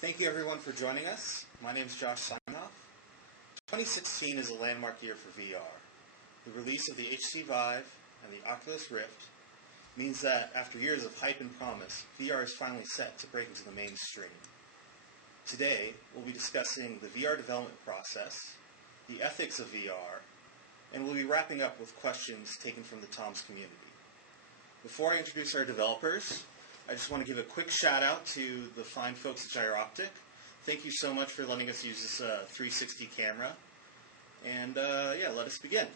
Thank you everyone for joining us. My name is Josh Simonoff. 2016 is a landmark year for VR. The release of the HTC Vive and the Oculus Rift means that after years of hype and promise, VR is finally set to break into the mainstream. Today, we'll be discussing the VR development process, the ethics of VR, and we'll be wrapping up with questions taken from the TOMS community. Before I introduce our developers, I just want to give a quick shout out to the fine folks at Gyroptic. Thank you so much for letting us use this 360 camera. And yeah, let us begin.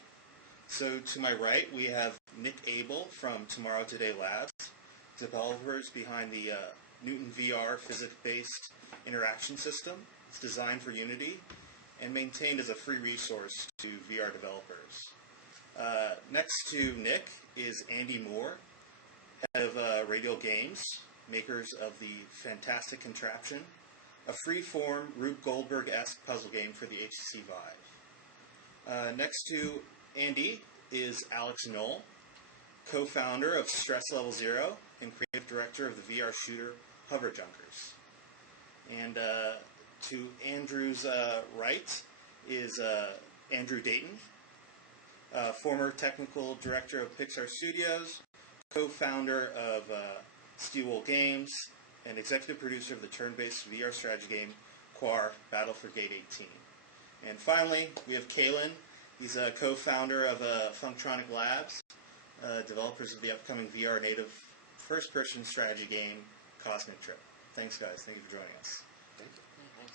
So to my right, we have Nick Abel from Tomorrow Today Labs, developers behind the NewtonVR physics-based interaction system. It's designed for Unity and maintained as a free resource to VR developers. Next to Nick is Andy Moore, head of Radial Games, makers of the Fantastic Contraption, a free-form Rube-goldberg-esque puzzle game for the HTC Vive. Next to Andy is Alex Knoll, co-founder of Stress Level Zero and creative director of the VR shooter Hover Junkers. And to Andrew's right is Andrew Dayton, former technical director of Pixar Studios, co-founder of Radial Games, and executive producer of the turn-based VR strategy game Quar, Battle for Gate 18. And finally, we have Kalen. He's a co-founder of Functronic Labs, developers of the upcoming VR native first-person strategy game Cosmic Trip. Thanks, guys. Thank you for joining us. Thank you. Thanks.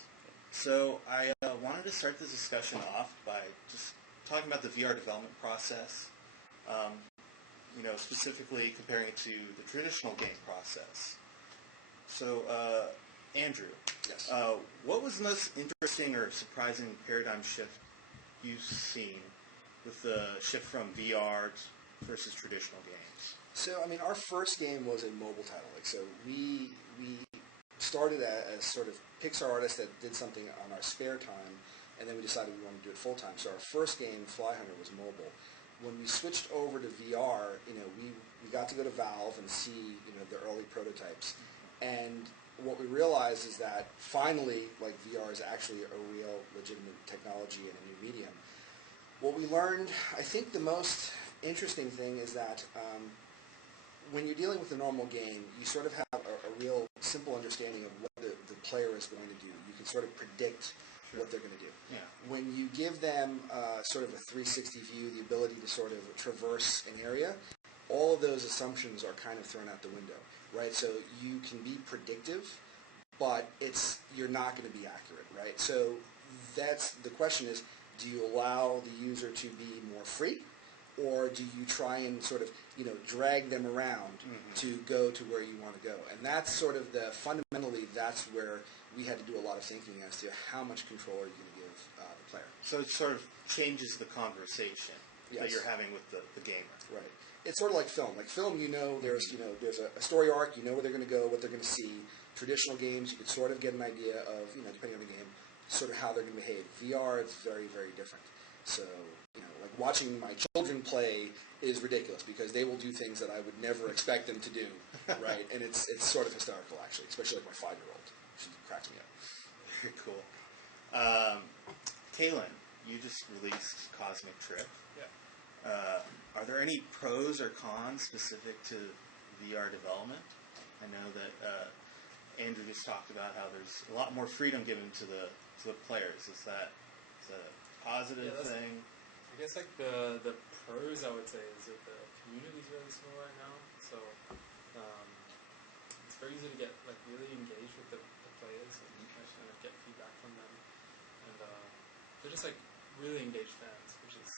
So I wanted to start this discussion off by just talking about the VR development process. Specifically comparing it to the traditional game process. So, Andrew, yes. What was the most interesting or surprising paradigm shift you've seen with the shift from VR versus traditional games? So, I mean, our first game was a mobile title. So we started as sort of Pixar artists that did something on our spare time, and then we decided we wanted to do it full time. So our first game, Fly Hunter, was mobile. When we switched over to VR, we got to go to Valve and see, the early prototypes. And what we realized is that finally, VR is actually a real legitimate technology and a new medium. What we learned, I think the most interesting thing is that when you're dealing with a normal game, you sort of have a real simple understanding of what the player is going to do. You can sort of predict what they're going to do. Yeah. When you give them sort of a 360 view, the ability to sort of traverse an area, all of those assumptions are kind of thrown out the window, right? So you can be predictive, but you're not going to be accurate, right? So that's the question is, do you allow the user to be more free, or do you try and sort of drag them around to go to where you want to go? And that's sort of fundamentally that's where we had to do a lot of thinking as to how much control are you going to give the player. So it sort of changes the conversation that you're having with the gamer. Right. It's sort of like film. Like film, there's a story arc. You know where they're going to go, what they're going to see. Traditional games, you could sort of get an idea of, depending on the game, sort of how they're going to behave. VR, it's very, very different. So, like watching my children play is ridiculous because they will do things that I would never expect them to do, right? And it's sort of hysterical, actually, especially like my 5-year-old. She cracks me up. Very cool. Kalen, you just released Cosmic Trip. Yeah. Are there any pros or cons specific to VR development? I know that Andrew just talked about how there's a lot more freedom given to the players. Is that a positive thing? I guess the pros I would say is that the community is really small right now, so it's very easy to get really engaged with the players and kind of get feedback from them, and they're just really engaged fans, which is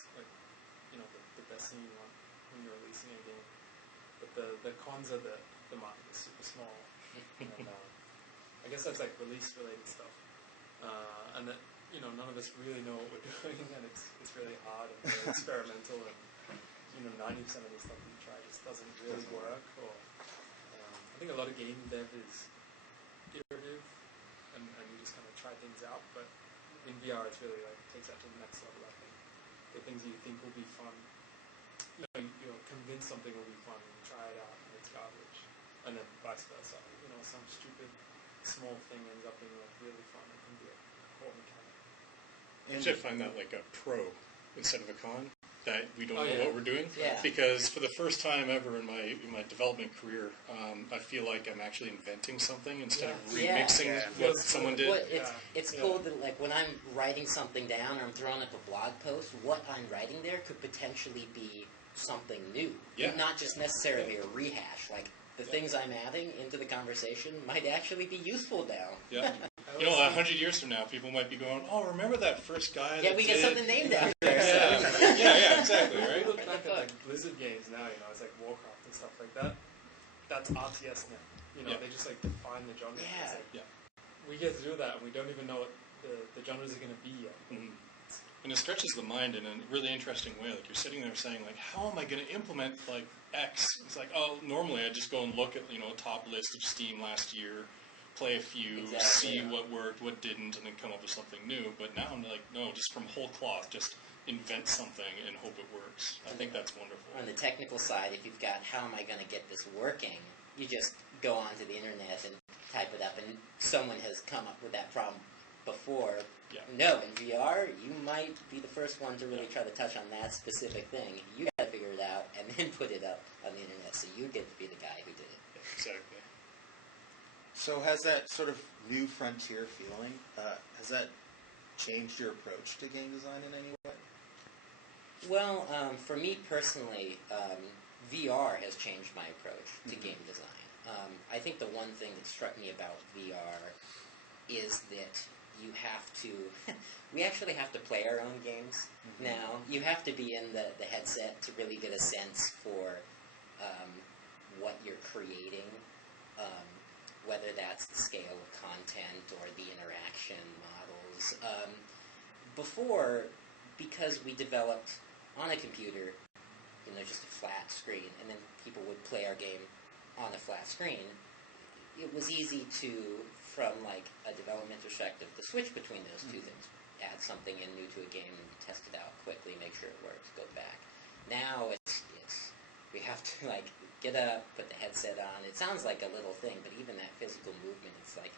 the best thing you want when you're releasing a game. But the cons are the market is super small, and I guess that's release related stuff, and that none of us really know what we're doing, and it's really hard and very experimental, and 90% of the stuff we try just doesn't really work. Or I think a lot of game dev is iterative, and you just kind of try things out. But in VR, it's really takes that to the next level. I think the things you think will be fun, you're convinced something will be fun, and you try it out, and it's garbage, and then vice versa. Some stupid small thing ends up being like really fun. It can be a core mechanic. Actually, I find that like a pro instead of a con, that we don't Oh, know yeah. what we're doing. Yeah. Because for the first time ever in my development career, I feel like I'm actually inventing something instead of Yeah. remixing Yeah. what Feels someone good. did. Well, it's Yeah. cool that, like, when I'm writing something down or I'm throwing up a blog post, what I'm writing there could potentially be something new. Yeah. Not just necessarily a rehash. Like, the things I'm adding into the conversation might actually be useful now. Yeah. You know, 100 years from now, people might be going, "Oh, remember that first guy?" Yeah, that we did... get something named after Yeah, ourselves. yeah, exactly, If right? you look back at like Blizzard games now, you know, it's like Warcraft and stuff like that. That's RTS now. You know, Yeah. they just like define the genre. Yeah. It's like, Yeah. we get to do that, and we don't even know what the genres are going to be yet. Mhm. And it stretches the mind in a really interesting way. Like, you're sitting there saying, like, how am I going to implement, like, X? It's like, oh, normally I just go and look at, you know, a top list of Steam last year, play a few, Exactly, see yeah. what worked, what didn't, and then come up with something new. But now I'm like, no, just from whole cloth, just invent something and hope it works. I think that's wonderful. On the technical side, if you've got how am I going to get this working, you just go onto the internet and type it up, and someone has come up with that problem before. Yeah. No, in VR, you might be the first one to really try to touch on that specific thing. You got to figure it out and then put it up on the internet, so you get to be the guy who did it. Yeah, exactly. So has that sort of new frontier feeling, has that changed your approach to game design in any way? Well, for me personally, VR has changed my approach to game design. I think the one thing that struck me about VR is that you have to, we actually have to play our own games now. You have to be in the headset to really get a sense for what you're creating, whether that's the scale of content or the interaction models. Before, because we developed on a computer, you know, just a flat screen, and then people would play our game on a flat screen, it was easy to, from like a development perspective, to switch between those two things. Add something in new to a game, test it out quickly, make sure it works, go back. Now it's we have to like get up, put the headset on. It sounds like a little thing, but even that physical movement, it's like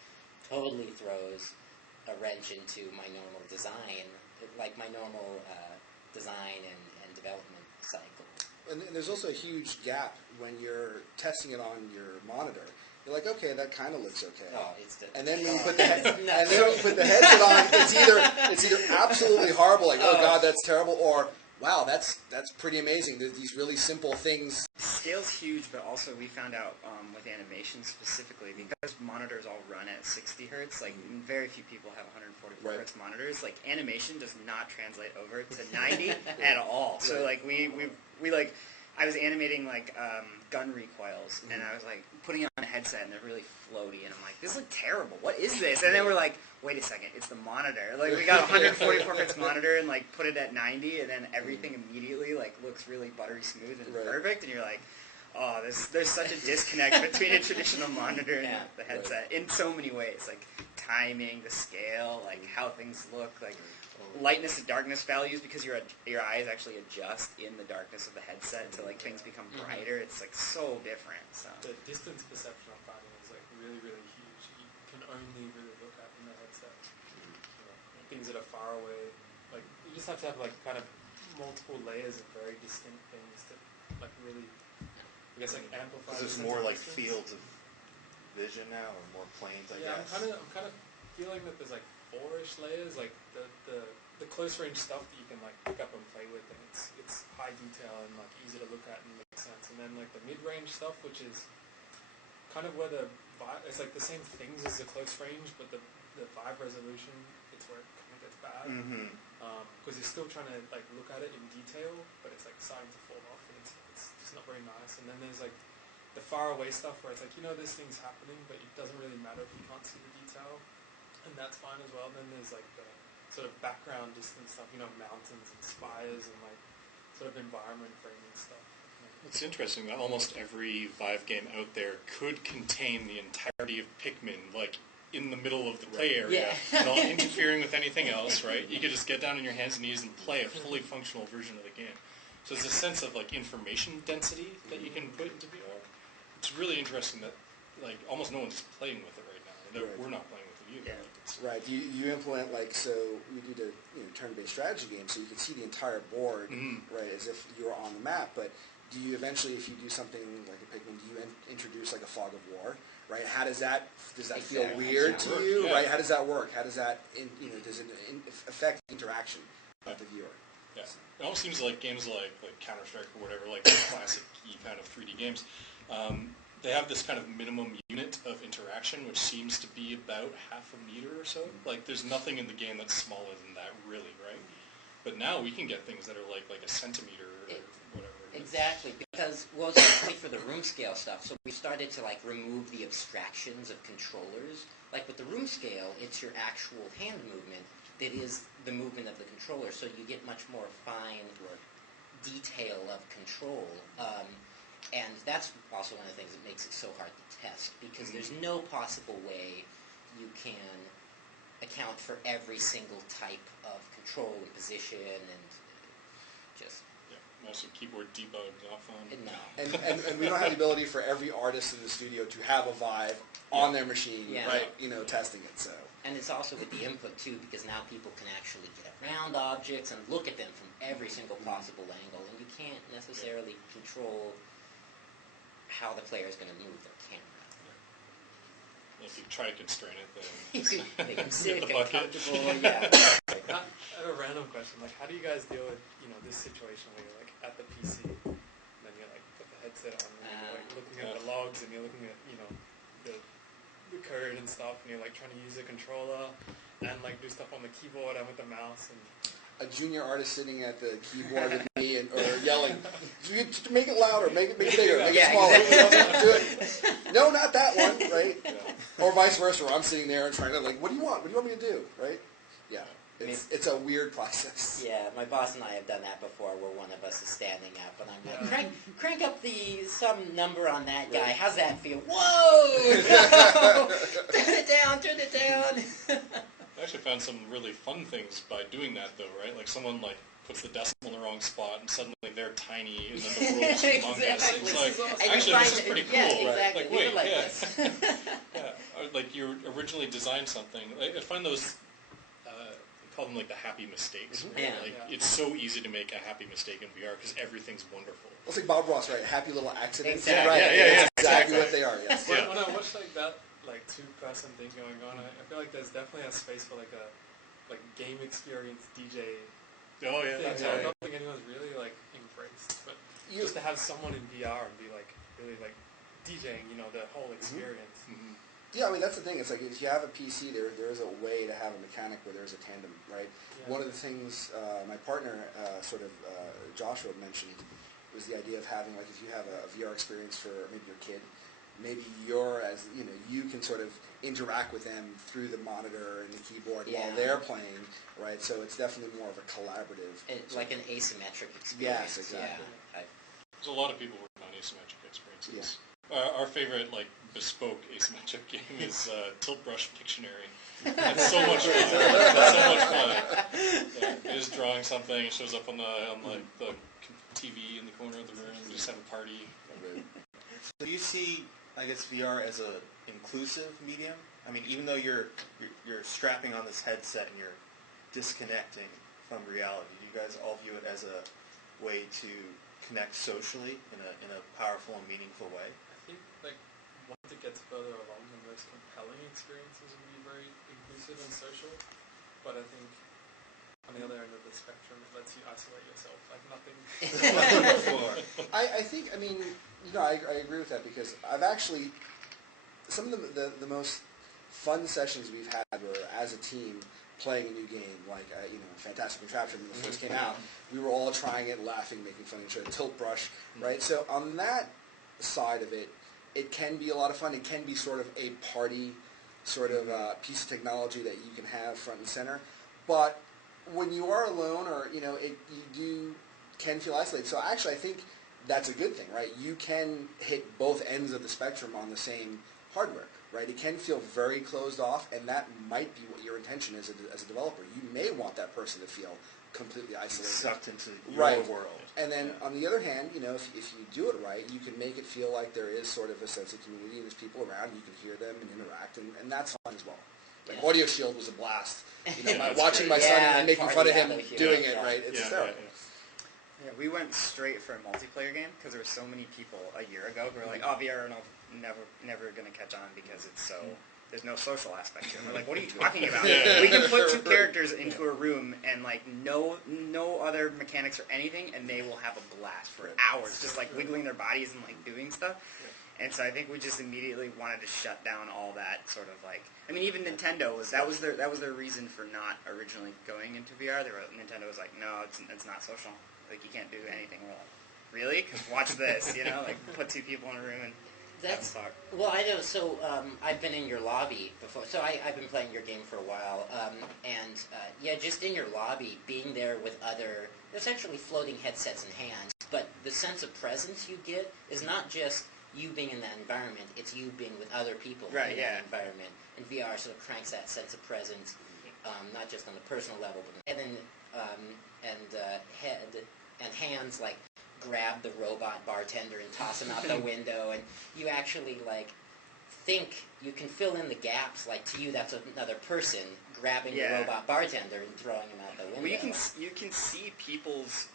totally throws a wrench into my normal design, like my normal design and development cycle. And there's also a huge gap when you're testing it on your monitor. You're like, okay, that kind of looks okay. Oh, it's the, And then when you put the it's and nuts. then when you put the headset on, it's either absolutely horrible, like oh god, that's terrible, or wow, that's pretty amazing. There's these really simple things. Scale's huge, but also we found out with animation specifically, because monitors all run at 60 hertz, like very few people have 144 Right. hertz monitors. Like animation does not translate over to 90 at all. So Right. like we like, I was animating like gun recoils, and I was like putting it on a headset, and they're really floaty, and I'm like, this looks terrible. What is this? And then we're like, wait a second, it's the monitor. Like we got a 144 hertz monitor and like put it at 90, and then everything immediately like looks really buttery smooth and Right. perfect, and you're like, oh, there's such a disconnect between a traditional monitor and Yeah. the headset in so many ways, like timing, the scale, like how things look, like lightness and darkness values, because your eyes actually adjust in the darkness of the headset to like things become brighter. It's like so different. So The distance perception I'm finding is like really, really huge. You can only really look at in the headset. You know, things that are far away, like you just have to have like kind of multiple layers of very distinct things that like really, I guess, like amplify. Is this the sense more of like distance. fields of vision now, or more planes, I Yeah, guess? I'm kind of feeling that there's like 4-ish layers, like the close range stuff that you can like pick up and play with, and it's high detail and like easy to look at and makes sense. And then like the mid range stuff, which is kind of where it's like the same things as the close range, but the vibe resolution, it's where it kind of gets bad. Mm-hmm. Because you're still trying to like look at it in detail, but it's like starting to fall off, and it's just not very nice. And then there's like the far away stuff where it's like, you know, this thing's happening, but it doesn't really matter if you can't see the detail, and that's fine as well. And then there's like the sort of background distance stuff, you know, mountains and spires and like sort of environment framing stuff. It's interesting that almost every Vive game out there could contain the entirety of Pikmin, like in the middle of the play area, Yeah. not interfering with anything else, right? You could just get down on your hands and knees and play a fully functional version of the game. So there's a sense of like information density that you can put into VR. It's really interesting that like almost no one's playing with it right now. that Right. we're not playing with the view. Yeah. Right. You implement like, so you did a turn-based strategy game, so you can see the entire board, right, as if you're on the map. But do you eventually, if you do something like a Pikmin, do you introduce like a fog of war, right? How does that feel Exactly. weird to you, Yeah. right? How does that work? How does that does it affect interaction of the viewer? Yeah. It almost seems like games like Counter-Strike or whatever, like the classic kind of 3D games, they have this kind of minimum unit of interaction, which seems to be about half a meter or so. Like, there's nothing in the game that's smaller than that, really, right? But now we can get things that are like a centimeter or whatever. Exactly, because, well, especially for the room scale stuff, so we started to like remove the abstractions of controllers. Like with the room scale, it's your actual hand movement that is the movement of the controller, so you get much more fine detail of control. And that's also one of the things that makes it so hard to test, because there's no possible way you can account for every single type of control and position and just... Mouse and keyboard debug off on. No. And we don't have the ability for every artist in the studio to have a Vive on their machine, right? Testing it. So. And it's also with the input too, because now people can actually get around objects and look at them from every single possible angle, and you can't necessarily control how the player is going to move their camera. If you try to constrain it, then You could make them sick the and bucket. comfortable. Yeah. I have a random question. Like, how do you guys deal with this situation where you're like at the PC, and then you like put the headset on, and you're like looking at the logs, and you're looking at the code and stuff, and you're like trying to use a controller and like do stuff on the keyboard and with the mouse and. A junior artist sitting at the keyboard with me or yelling, make it louder, make it bigger, make it smaller. Exactly. Do it. No, not that one, right? Or vice versa, where I'm sitting there and trying to what do you want? What do you want me to do, right? Yeah, it's a weird process. Yeah, my boss and I have done that before, where one of us is standing up, and I'm like, crank up some number on that guy. How's that feel? Whoa! No! Turn it down. I actually found some really fun things by doing that, though, right? Like someone puts the decimal in the wrong spot, and suddenly they're tiny, and then the world's humongous. Exactly. It's like, And actually, this is pretty cool. Yeah, exactly. Like, Leave wait, it like yeah. this. Yeah. Like you originally designed something. I find those, I call them like the happy mistakes. Right? Yeah. Like it's so easy to make a happy mistake in VR because everything's wonderful. It's like Bob Ross, right? Happy little accidents. Exactly. Right. Yeah, That's exactly what they are. Yes. Yeah. When I watch like that two-person thing going on, I feel like there's definitely a space for like a game experience DJ Oh yeah. thing. So Yeah. I don't think anyone's really like embraced, but just to have someone in VR and be like really like DJing, the whole experience. Mhm. Yeah, I mean that's the thing. It's like if you have a PC, there is a way to have a mechanic where there's a tandem, right? Yeah. One of the things my partner, Joshua mentioned, was the idea of having if you have a VR experience for maybe your kid, maybe you can sort of interact with them through the monitor and the keyboard while they're playing, right? So it's definitely more of a collaborative. It's like an asymmetric experience. Yes, exactly. Yeah. There's a lot of people working on asymmetric experiences. Our favorite bespoke asymmetric game is Tilt Brush Pictionary. It's so much fun. It's so much fun. Yeah, it is drawing something. It shows up on the TV in the corner of the room. We just have a party. So do you see, I guess, VR as a inclusive medium? I mean, even though you're strapping on this headset and you're disconnecting from reality, do you guys all view it as a way to connect socially in a powerful and meaningful way? I think once it gets further along, the most compelling experiences will be very inclusive and social. But I think on the other end of the spectrum, it lets you isolate yourself like nothing. I think, I agree with that because I've actually, some of the most fun sessions we've had were as a team playing a new game, like Fantastic Contraption when it first came out. We were all trying it, laughing, making fun of each other, Tilt Brush, right? So on that side of it, it can be a lot of fun. It can be sort of a party sort of piece of technology that you can have front and center. But when you are alone, or you can feel isolated. So actually, I think that's a good thing, right? You can hit both ends of the spectrum on the same hardware, right? It can feel very closed off, and that might be what your intention is as a developer. You may want that person to feel completely isolated. Sucked into your Right. world. And then on the other hand, if you do it right, you can make it feel like there is sort of a sense of community and there's people around, you can hear them and interact, and that's fun as well. Like Yeah. Audio Shield was a blast. Yeah, Watching my great. son Yeah, and making party fun of out him of here. doing Yeah. it, right? It's hysterical. Yeah, we went straight for a multiplayer game because there were so many people a year ago who were like, "Oh, VR never going to catch on because it's so there's no social aspect to it." And we're like, "What are you talking about? Yeah. We can put two characters into a room and like no other mechanics or anything, and they will have a blast for hours, just like wiggling their bodies and like doing stuff." And so I think we just immediately wanted to shut down all that sort of like. I mean, even Nintendo was their reason for not originally going into VR. Nintendo was like, "No, it's not social. Like you can't do anything." We're like, "Really? 'Cause watch this, like put two people in a room and That's talk." well, I know. So I've been in your lobby before. So I've been playing your game for a while, and just in your lobby, being there with other essentially floating headsets in hand. But the sense of presence you get is not just you being in that environment; it's you being with other people in that environment. And VR sort of cranks that sense of presence, not just on a personal level, but head and hands like grab the robot bartender and toss him out the window, and you actually like think you can fill in the gaps. Like to you, that's another person grabbing the robot bartender and throwing him out the window. Well, you can see people's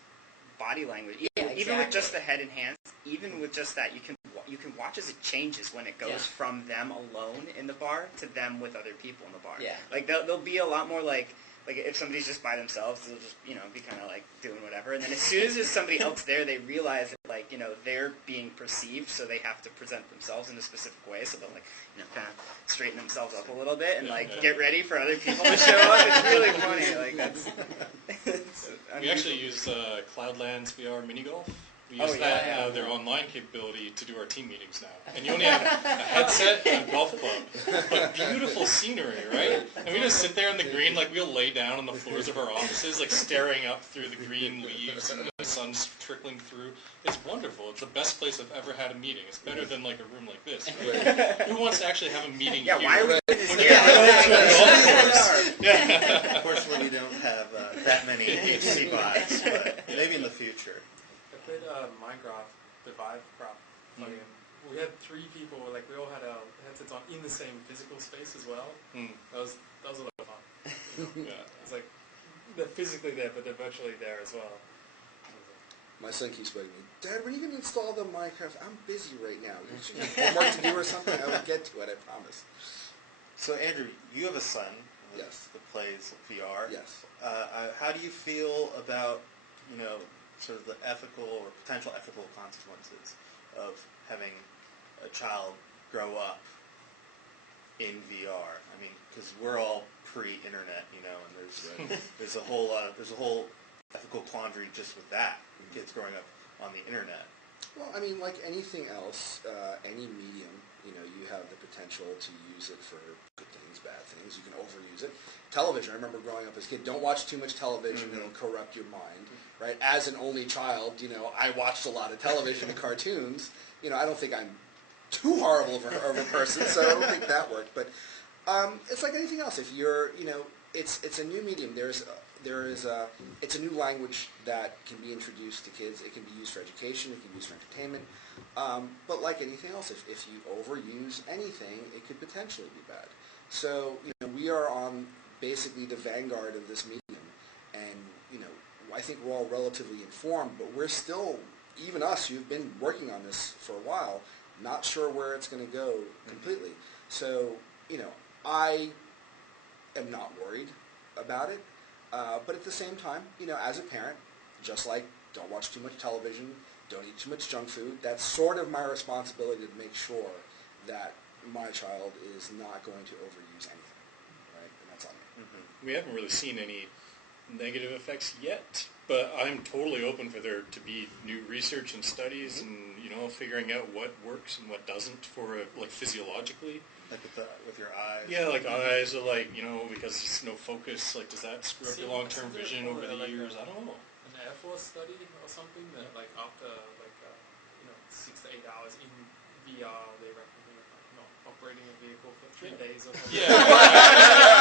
body language, Yeah, even with just the exactly. head and hands. Even with just that, you can watch as it changes when it goes from them alone in the bar to them with other people in the bar. Yeah. Like they'll be a lot more like if somebody's just by themselves, they'll just be kind of like doing whatever. And then as soon as there's somebody else there, they realize that they're being perceived, so they have to present themselves in a specific way. So they'll kind of straighten themselves up a little bit and get ready for other people to show up. It's really funny. Like that's. We actually use Cloudlands VR mini golf. We use their online capability to do our team meetings now. And you only have a headset and a golf club. But beautiful scenery, right? And we just sit there in the green, like we'll lay down on the floors of our offices, like staring up through the green leaves and the sun's trickling through. It's wonderful. It's the best place I've ever had a meeting. It's better than like a room like this. Right? Who wants to actually have a meeting here? Why are we doing this When here? Unfortunately, we don't have that many HTC Vives, but maybe in the future. I played Minecraft, the Vive prop plugin. We had three people, like we all had our headsets on in the same physical space as well. That was a lot of fun. It's like they're physically there, but they're virtually there as well. My son keeps bugging me, "Dad, when are you going to install the Minecraft? I'm busy right now. You have homework to do or something? I will get to it, I promise." So, Andrew, you have a son Yes. that plays VR. Yes. How do you feel about, sort of the ethical or potential ethical consequences of having a child grow up in VR? I mean, because we're all pre-internet, and there's a whole ethical quandary just with that. Kids growing up on the internet. Well, I mean, like anything else, any medium, you have the potential to use it for good things, bad things. You can overuse it. Television, I remember growing up as a kid, don't watch too much television, it'll corrupt your mind, right? As an only child, I watched a lot of television and cartoons. I don't think I'm too horrible of a person, so I don't think that worked. But it's like anything else. If you're, it's a new medium. It's a new language that can be introduced to kids. It can be used for education. It can be used for entertainment. But like anything else, if you overuse anything, it could potentially be bad. So we are on basically the vanguard of this medium, and I think we're all relatively informed, but we're still, even us who've been working on this for a while, not sure where it's going to go completely. So I am not worried about it. But at the same time, as a parent, just like don't watch too much television, don't eat too much junk food, that's sort of my responsibility to make sure that my child is not going to overuse anything, right? And that's on me. We haven't really seen any negative effects yet, but I'm totally open for there to be new research and studies and, figuring out what works and what doesn't for, like, physiologically. Like with your eyes? Yeah, like eyes, or like, because there's no focus, like, does that screw up your long-term Isn't there vision over the like years? I don't know. An Air Force study or something that, like, after, 6 to 8 hours in VR, they recommend operating a vehicle for 3 days or something. Yeah.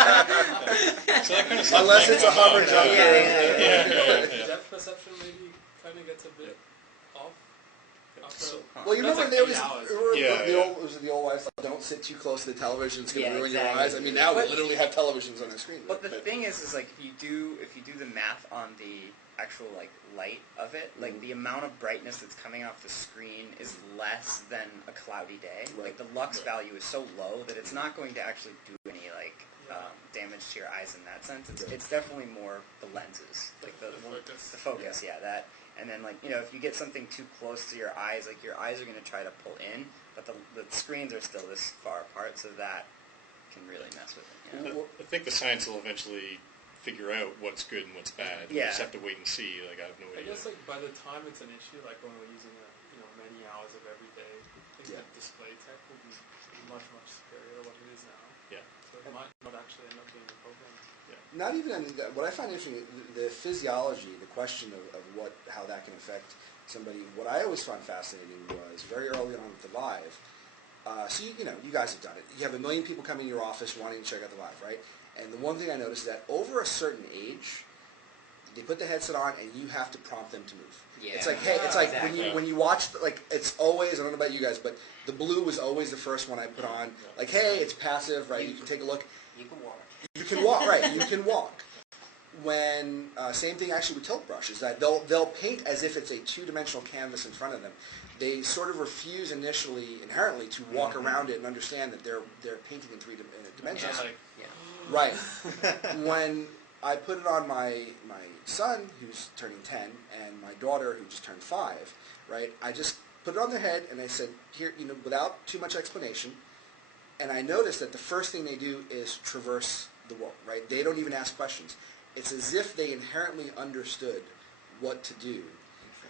So that kind of stuff Unless might it's a come up. hover jumper. Yeah. Depth perception maybe kind of gets a bit off. After, Well, you that's remember like there 8 was, hours. the old wives said, don't sit too close to the television, it's going to Yeah, ruin your exactly. eyes. I mean, now we But- literally have televisions on our screen. But the thing is like if you do the math on the actual like light of it, like the amount of brightness that's coming off the screen is less than a cloudy day. Right. Like the lux value is so low that it's not going to actually do any like damage to your eyes in that sense. It's definitely more the lenses, like the focus, that. And then like if you get something too close to your eyes, like your eyes are going to try to pull in, but the screens are still this far apart, so that can really mess with it. You know? I think the science will eventually figure out what's good and what's bad. We Yeah. just have to wait and see. Like I have no I idea. guess like by the time it's an issue, like when we're using it, many hours of every day, I think that display tech will be much superior to what it is now. Yeah. So it might not actually end up being a problem. Not even, I mean, what I find interesting, the physiology, the question of how that can affect somebody, what I always found fascinating was very early on with the Vive, so you guys have done it. You have 1 million people come in your office wanting to check out the Vive, right? And the one thing I noticed is that over a certain age, they put the headset on and you have to prompt them to move. Yeah. It's like, hey, it's like Exactly. when you watch, like, it's always, I don't know about you guys, but the blue was always the first one I put on. Like, hey, it's passive, right? You can take a look. You can walk. You can walk, right? You can walk. When same thing actually with tilt brush is that they'll paint as if it's a two-dimensional canvas in front of them. They sort of refuse inherently to walk around it and understand that they're painting in three dimensions. Yeah, like, Right. When I put it on my son, who's turning 10, and my daughter, who just turned 5, right? I just put it on their head and I said, here, without too much explanation. And I noticed that the first thing they do is traverse the world, right? They don't even ask questions. It's as if they inherently understood what to do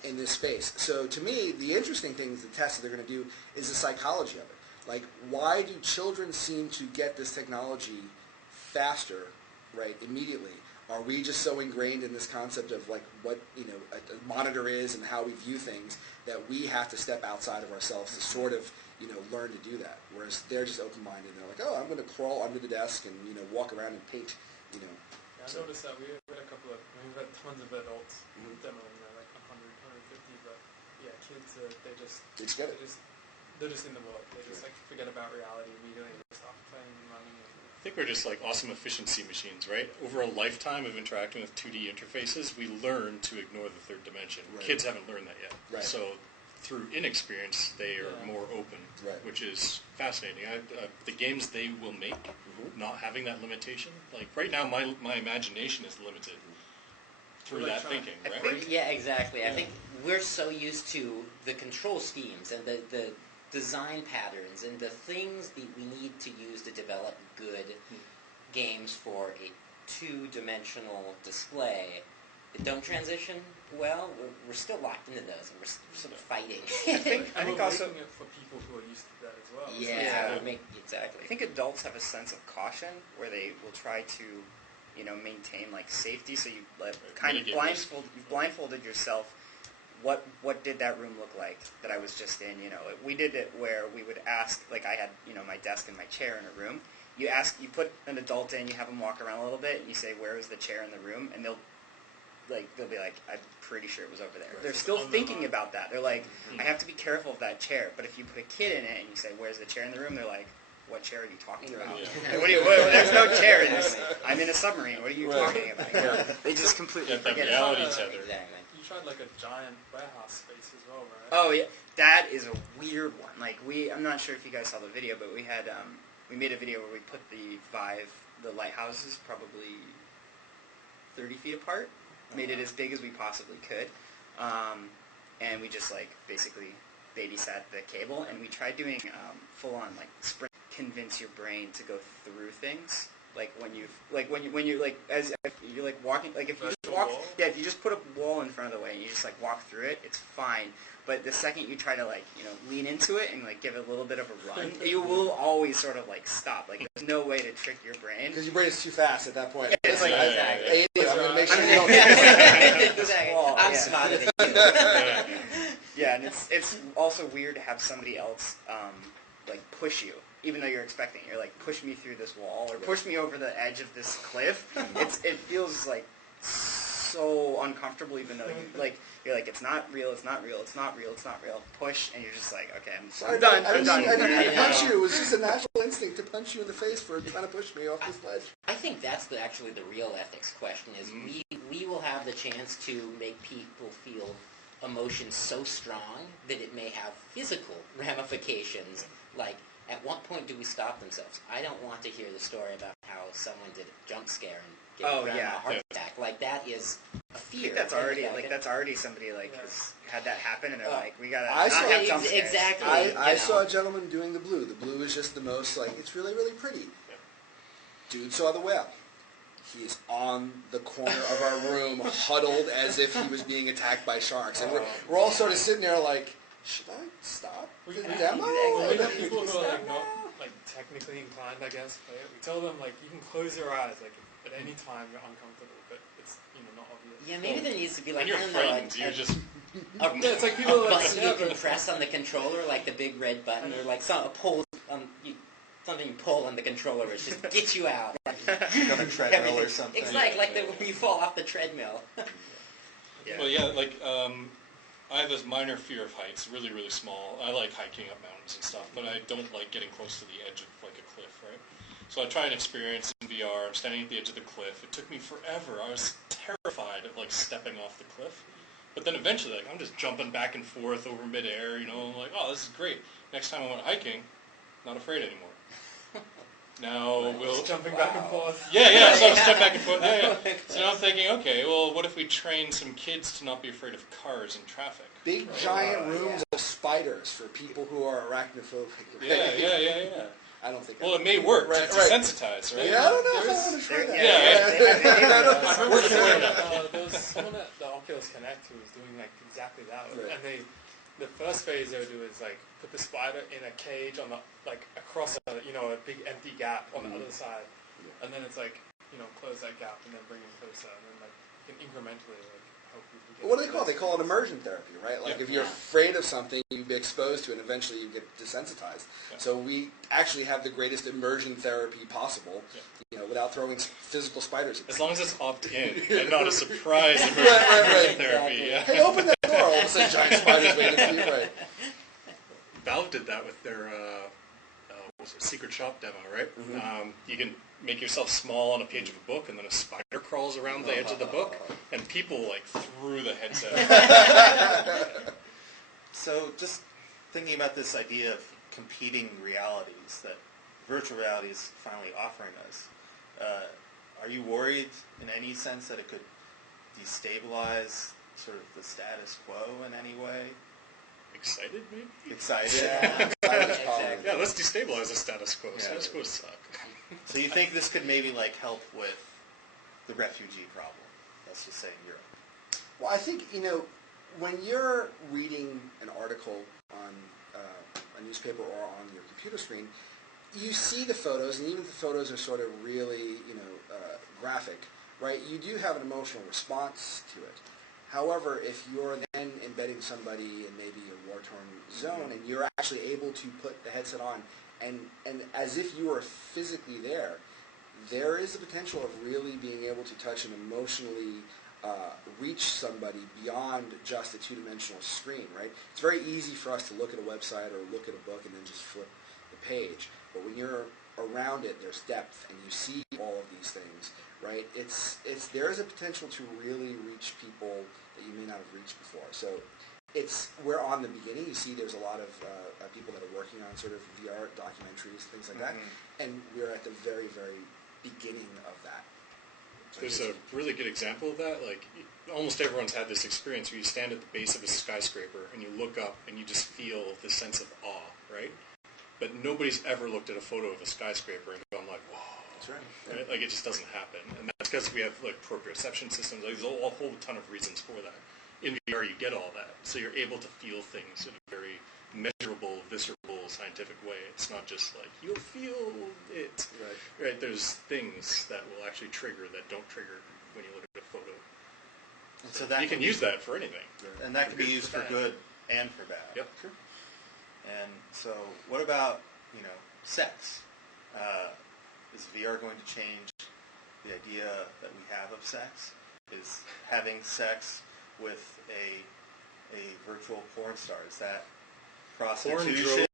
in this space. So to me, the interesting thing is the test that they're going to do is the psychology of it. Like, why do children seem to get this technology faster, right, immediately? Are we just so ingrained in this concept of like what a monitor is and how we view things that we have to step outside of ourselves to sort of learn to do that? Whereas they're just open-minded and they're like, oh, I'm going to crawl under the desk and walk around and paint. I noticed that we had a couple of, we've had tons of adults demoing there, like 100, 150, but kids, they're just in the world. They just like forget about reality immediately and just start playing and running. I think we're just like awesome efficiency machines, right? Over a lifetime of interacting with 2D interfaces, we learn to ignore the third dimension. Right. Kids haven't learned that yet. Right. So through inexperience, they are more open, Right. which is fascinating. The games they will make, not having that limitation, like right now my imagination is limited through Like that trying- thinking, I right? think- Yeah, exactly. I think we're so used to the control schemes and the design patterns and the things that we need to use to develop good games for a two-dimensional display that don't transition well. We're still locked into those, and we're sort of fighting. I think And also making it for people who are used to that as well. Yeah, Yeah. exactly. I think adults have a sense of caution where they will try to, maintain like safety. So you kind of Mitigate risk. blindfolded yourself. What did that room look like that I was just in? We did it where we would ask, like I had my desk and my chair in a room. You put an adult in, you have them walk around a little bit, and you say, "Where is the chair in the room?" And they'll be like, "I'm pretty sure it was over there." Right. They're still On the thinking line. about that. They're like, "I have to be careful of that chair." But if you put a kid in it and you say, "Where's the chair in the room?" They're like, "What chair are you talking about? Yeah. There's no chair in this. I'm in a submarine. What are you Right. talking about?" They just completely Yeah, that forget. reality it. tether. Exactly. You tried like a giant warehouse space as well, right? Oh yeah, that is a weird one. Like I'm not sure if you guys saw the video, but we had we made a video where we put the Vive, the lighthouses, probably 30 feet apart, made it as big as we possibly could, and we just like basically babysat the cable, and we tried doing full on like sprint, convince your brain to go through things. Like when you like as if you're like walking, like if you just Virtual walk, wall? if you just put a wall in front of the way and you just like walk through it, it's fine. But the second you try to like lean into it and like give it a little bit of a run, you will always sort of like stop. Like there's no way to trick your brain. Because your brain is too fast at that point. Yeah, it's like Hey, I'm going to make sure you don't Exactly. Wall, I'm yeah. smarter than you. Yeah, and it's also weird to have somebody else like push you even though you're expecting it. You're like, push me through this wall or push me over the edge of this cliff. It feels like so uncomfortable, even though you're like, it's not real, it's not real, it's not real, it's not real. Push, and you're just like, okay, I'm done. I I'm done. didn't punch you. It was just a natural instinct to punch you in the face for trying to push me off this ledge. I think that's actually the real ethics question, is we will have the chance to make people feel emotions so strong that it may have physical ramifications. Like, at what point do we stop themselves? I don't want to hear the story about how someone did a jump scare and gave a heart attack. Like, that is a fear. I think that's already somebody has had that happen, and they're like, we gotta I not saw- have jump scares. Exactly. I saw a gentleman doing the blue. The blue is just the most, like, it's really, really pretty. Dude saw the whale. He is on the corner of our room, huddled as if he was being attacked by sharks. And we're all sort of sitting there like, should I stop the demo? We have people who are like not like technically inclined, I guess. Play it. We tell them like you can close your eyes like at any time you're uncomfortable, but it's not obvious. Yeah, maybe there needs to be like When you're I don't know, frightened, you're just It's like people a are like button you can press on the controller, like the big red button, or like a pull something you pull on the controller, which just gets you out. On a treadmill or something. It's like when you fall off the treadmill. Well, yeah, like I have a minor fear of heights, really, really small. I like hiking up mountains and stuff, but I don't like getting close to the edge of like a cliff, right? So I try and experience in VR. I'm standing at the edge of the cliff. It took me forever. I was terrified of like stepping off the cliff. But then eventually, like, I'm just jumping back and forth over midair, I'm like, oh, this is great. Next time I went hiking, not afraid anymore. Now we'll jumping back and forth. Yeah. So I step back and forth. Yeah. So now I'm thinking, okay, well, what if we train some kids to not be afraid of cars and traffic? Big giant rooms of spiders for people who are arachnophobic. Yeah. I don't think. Well, it may work to desensitize, right? Yeah, I don't know if I want to try that. I remember there was someone at the Oculus Connect who was doing like exactly that, and the first phase they would do is like put the spider in a cage on the across a big empty gap on the other side, and then it's like close that gap and then bring it closer, and then like you can incrementally help people get. What do they call it? They call it immersion therapy, right? Like if you're afraid of something, you be exposed to it, and eventually you get desensitized. Yeah. So we actually have the greatest immersion therapy possible, without throwing physical spiders at As long as it's opt-in and not a surprise immersion therapy. Exactly. Yeah. Hey, open that door! All of a sudden, giant spiders waiting for you. Right. Valve did that with their Secret Shop demo, right? Mm-hmm. You can make yourself small on a page of a book, and then a spider crawls around the edge of the book, and people threw the headset. So just thinking about this idea of competing realities that virtual reality is finally offering us, are you worried in any sense that it could destabilize sort of the status quo in any way? Excited, maybe? Excited? Yeah, exactly. Yeah, let's destabilize the status quo. Status quo suck. So you think this could maybe help with the refugee problem, let's just say in Europe? Well, I think, when you're reading an article on a newspaper or on your computer screen, you see the photos, and even if the photos are sort of really, graphic, right, you do have an emotional response to it. However, if you're then embedding somebody in maybe a war-torn zone, and you're actually able to put the headset on, and as if you were physically there is the potential of really being able to touch and emotionally reach somebody beyond just a two-dimensional screen, right? It's very easy for us to look at a website or look at a book and then just flip the page. But when you're around it, there's depth, and you see all of these things, right? There is a potential to really reach people that you may not have reached before. So we're on the beginning. You see there's a lot of people that are working on sort of VR documentaries, things like that, and we're at the very, very beginning of that. There's a really good example of that. Almost everyone's had this experience where you stand at the base of a skyscraper and you look up and you just feel this sense of awe, right? But nobody's ever looked at a photo of a skyscraper and gone whoa. That's right. Right? It just doesn't happen. And that's because we have proprioception systems. There's a whole ton of reasons for that. In VR, you get all that. So you're able to feel things in a very measurable, visceral, scientific way. It's not just you'll feel it. Right? There's things that will actually trigger that don't trigger when you look at a photo. And so that you can use that for anything. And that can be used for good and for bad. Yep. Sure. And so what about, sex. Is VR going to change the idea that we have of sex? Is having sex with a virtual porn star, is that prostitution?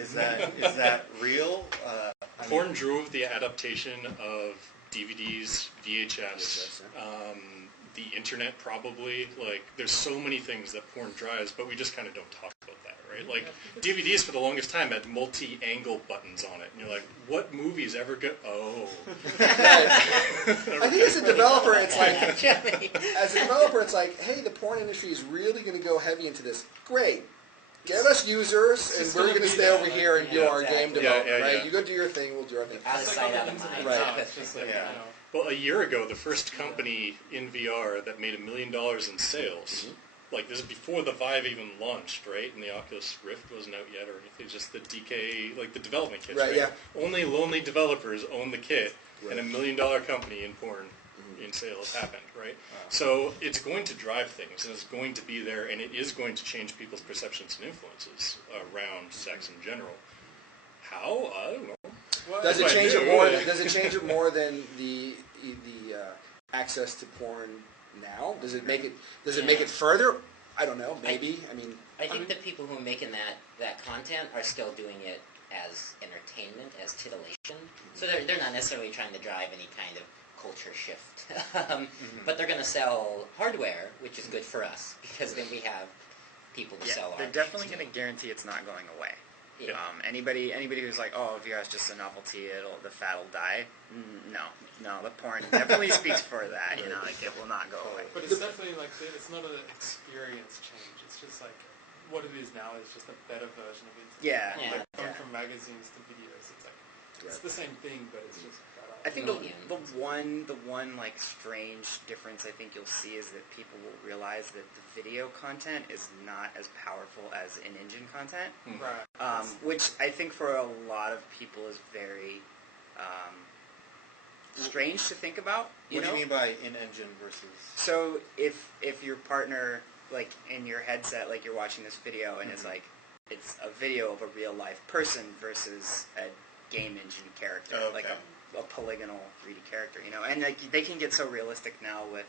Is that real? Porn drove the adaptation of DVDs, VHS, the internet probably. Like, there's so many things that porn drives, but we just kind of don't talk about that, right? Like, DVDs for the longest time had multi-angle buttons on it, and you're like, what movies ever go? Oh. I think as a developer, it's like, hey, the porn industry is really going to go heavy into this. Great. Get us users, and we're going to stay over here and do our game development, right? You go do your thing, we'll do our thing. Out of sight, out of mind. Right. It's just like, Well, a year ago, the first company in VR that made $1 million in sales, like this is before the Vive even launched, right? And the Oculus Rift wasn't out yet or anything, just the DK, like the development kits, right? Yeah. Only lonely developers own the kit, Right. and $1 million company in porn in sales happened, right? Wow. So it's going to drive things, and it's going to be there, and it is going to change people's perceptions and influences around sex in general. How? I don't know. Does it change it more? Does it change it more than the access to porn now? Does it make it? Does it make it further? I don't know. Maybe. I think the people who are making that content are still doing it as entertainment, as titillation. So they're not necessarily trying to drive any kind of culture shift. But they're going to sell hardware, which is good for us, because then we have people to sell our they're definitely going to guarantee it's not going away. Yeah. Anybody who's like, oh, VR is just a novelty, the fad will die. No, the porn definitely speaks for that. Like it will not go away. But it's definitely like, it's not an experience change. It's just like, what it is now is just a better version of it. Yeah. Like going from magazines to videos, it's like, it's the same thing, but it's just better. I think the one like strange difference I think you'll see is that people will realize that the video content is not as powerful as in-engine content, Right. which I think for a lot of people is very strange to think about. What do you mean by in-engine versus? So if your partner, like in your headset, like you're watching this video and it's like it's a video of a real life person versus a game engine character, like a polygonal 3D character, and like they can get so realistic now with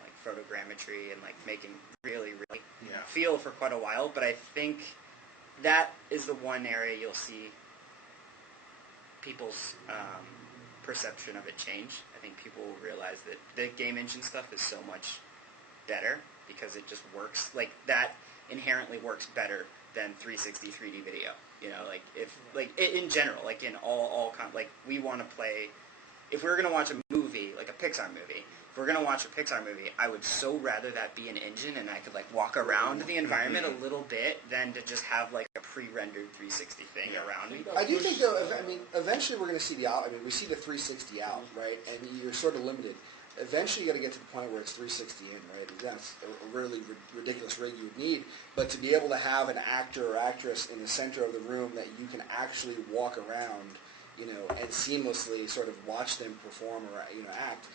like photogrammetry and like making really feel for quite a while. But I think that is the one area you'll see people's perception of it change. I think people will realize that the game engine stuff is so much better because it just works. Like that inherently works better than 360 3D video. Like if in general, like in all like we want to play. If we were gonna watch a movie, like a Pixar movie, if we're gonna watch a Pixar movie, I would so rather that be an engine and I could like walk around the environment a little bit than to just have like a pre-rendered 360 thing around me. I do think though. Eventually we're going to see we see the 360 out, right? And you're sort of limited. Eventually, you got to get to the point where it's 360 in, right? That's a really ridiculous rig you would need. But to be able to have an actor or actress in the center of the room that you can actually walk around, and seamlessly sort of watch them perform or act,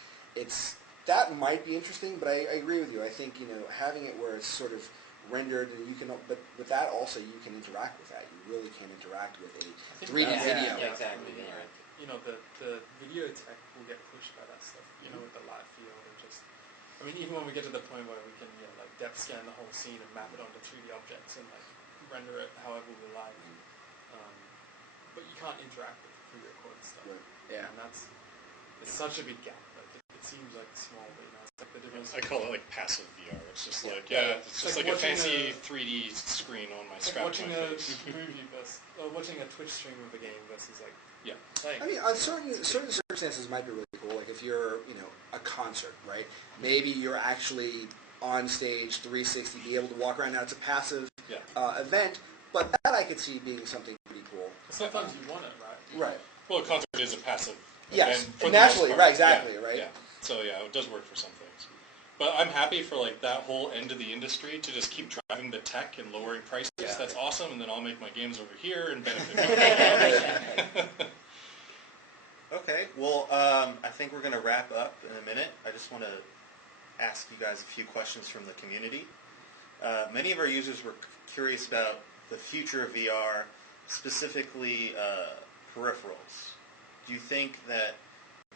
that might be interesting. But I agree with you. I think having it where it's sort of rendered and you can, but with that also you can interact with that. You really can interact with a 3D video. Yeah, exactly. Yeah. The video tech will get pushed by that stuff, with the live field and just, even when we get to the point where we can, like depth scan the whole scene and map it onto 3D objects and like render it however we like, but you can't interact with pre-recorded stuff. Right. Yeah. And it's such a big gap. Like it seems like small, but it's like the difference. I call it like passive VR. It's just it's just like a fancy 3D screen on my strap. Watching a movie versus watching a Twitch stream of a game versus like. Yeah. On certain circumstances, it might be really cool. Like if you're, a concert, right? Maybe you're actually on stage 360, be able to walk around. Now it's a passive event, but that I could see being something pretty cool. Sometimes you want it, right? Right. Well, a concert is a passive yes, event for the naturally, most part. right? Exactly, right. Yeah. So it does work for some things. But I'm happy for like that whole end of the industry to just keep driving the tech and lowering prices. Yeah. That's awesome, and then I'll make my games over here and benefit from it. Okay, well, I think we're going to wrap up in a minute. I just want to ask you guys a few questions from the community. Many of our users were curious about the future of VR specifically peripherals. Do you think that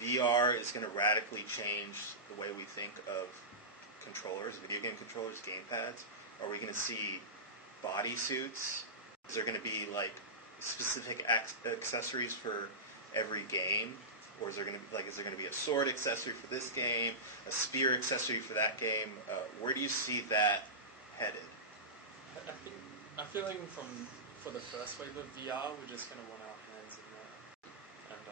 VR is going to radically change the way we think of controllers, video game controllers, gamepads? Are we going to see bodysuits? Is there going to be like specific accessories for every game, or is there going to be a sword accessory for this game, a spear accessory for that game? Where do you see that headed? I'm feeling for the first wave of VR, we're just going to want our hands in there, and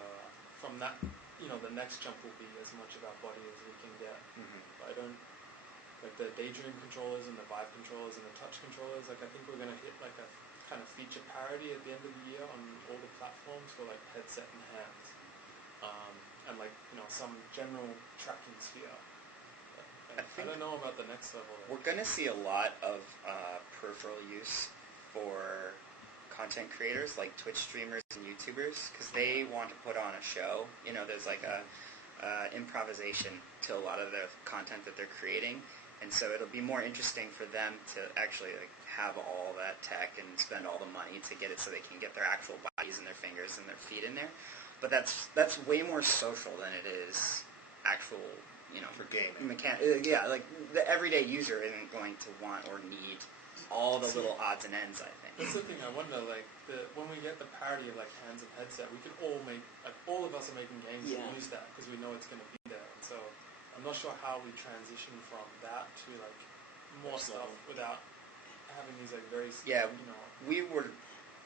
from that, the next jump will be as much of our body as we can get. I don't like the Daydream controllers and the Vive controllers and the touch controllers. Like I think we're going to hit like a kind of feature parity at the end of the year on all the platforms for like headset and hands, and like some general tracking sphere. I don't know about the next level. We're going to see a lot of peripheral use for content creators like Twitch streamers and YouTubers, because they want to put on a show. There's like a improvisation to a lot of the content that they're creating, and so it'll be more interesting for them to actually like have all that tech and spend all the money to get it so they can get their actual bodies and their fingers and their feet in there. But that's way more social than it is actual, for gaming. Like the everyday user isn't going to want or need all the little odds and ends, I think. That's the thing I wonder, like, when we get the parity of, like, hands and headset, we could all make, like, all of us are making games that use that, because we know it's going to be there. And so, I'm not sure how we transition from that to, like, more stuff without having these, like, very, we were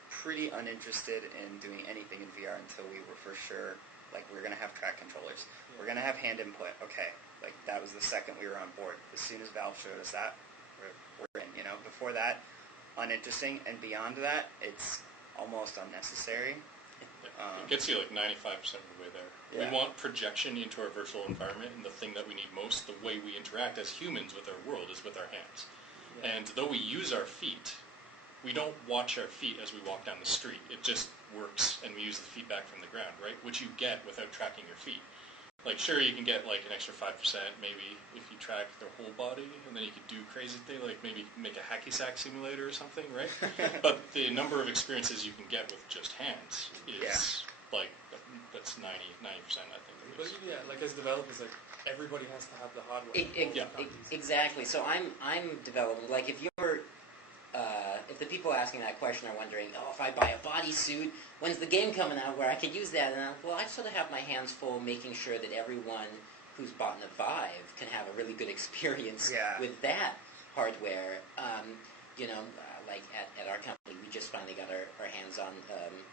pretty uninterested in doing anything in VR until we were for sure, like, we're going to have track controllers. We're going to have hand input. Okay, like, that was the second we were on board. As soon as Valve showed us that, we're in, Before that, uninteresting, and beyond that, it's almost unnecessary. It gets you like 95% of the way there. Yeah. We want projection into our virtual environment, and the thing that we need most, the way we interact as humans with our world, is with our hands. Yeah. And though we use our feet, we don't watch our feet as we walk down the street. It just works, and we use the feedback from the ground, right? Which you get without tracking your feet. Like, sure, you can get, like, an extra 5% maybe if you track their whole body, and then you could do crazy things, like maybe make a hacky sack simulator or something, right? But the number of experiences you can get with just hands is, like, that's 90%, I think. But, like, as developers, like, everybody has to have the hardware. Exactly. So I'm developing, like, if you're... if the people asking that question are wondering, if I buy a bodysuit, when's the game coming out where I could use that? And I sort of have my hands full making sure that everyone who's bought a Vive can have a really good experience with that hardware. Like at our company, we just finally got our hands on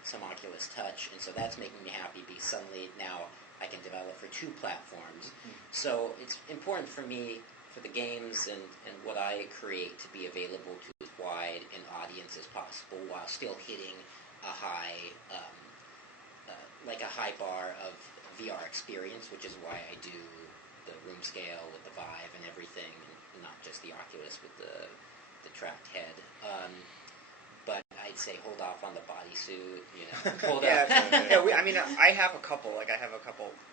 some Oculus Touch, and so that's making me happy because suddenly now I can develop for 2 platforms. So it's important for me, for the games and what I create, to be available to as wide an audience as possible while still hitting a high bar of VR experience, which is why I do the room scale with the Vive and everything, and not just the Oculus with the tracked head. But I'd say hold off on the bodysuit, hold up. I have a couple